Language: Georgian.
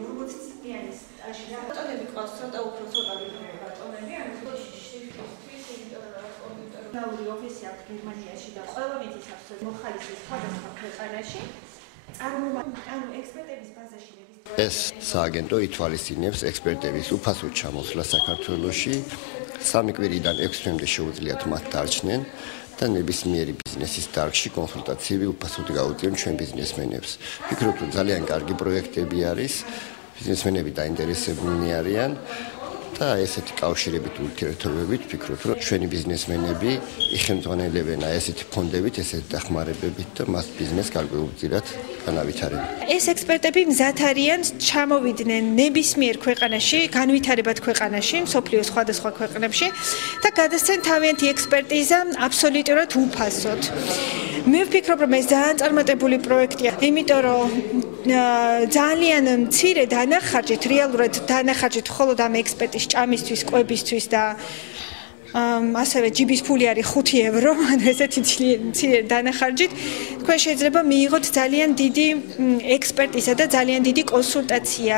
როგორც ციფრიანის აში ბატონები ყავს ცოტა უფრო ცოტა ვიდრე ბატონები, ანუ შრიფტისთვის, იმიტომ რომ კომპიუტერი ოფისი აქვს გერმანიაში და ყველა მიწის აქვს მოხალისის სხვადასხვა ქვეყანაში. ანუ ექსპერტების ბაზაში ეს სააგენტო ითვალისწინებს ექსპერტების უფასო ჩამოსვლას საქართველოში. 3 კვირიდან 6 თვემდე შეუძლიათ მათ დარჩნენ და ნებისმიერი ბიზნესის დარგში კონსულტაციები უფასოდ გაუწიონ ჩვენ ბიზნესმენებს. ვფიქრობ, რომ ძალიან კარგი პროექტები არის, ბიზნესმენები დაინტერესებულნი არიან და ესეთი კავშირებით ურთიერთობებით ვფიქრობ, რომ ჩვენი ბიზნესმენები იხელმძღვანელებენ ესეთი ფონდებით, ესეთი დახმარებებით და მას ბიზნეს გარკვეულწილად განავითარებენ. ეს ექსპერტები მზად არიან ჩამოვიდნენ ნებისმიერ ქვეყანაში, განვითარებად ქვეყანაში, მსოფლიოს სხვადასხვა ქვეყნებში და გადასცენ თავიანთი ექსპერტიზა აბსოლუტურად უფასოდ. მე ვფიქრობ, რომ ეს ძალიან წარმატებული პროექტია, იმიტომ რომ ძალიან მცირე დანახარჯით, რეალურად დანახარჯით მხოლოდ ამ ექსპერტის ჭამისთვის, კვებისთვის და ასევე ჯიბის ფული არის 5 ევრო, ანუ ესეთი მცირე დანახარჯით, თქვენ შეიძლება მიიღოთ ძალიან დიდი ექსპერტიზა და ძალიან დიდი კონსულტაცია.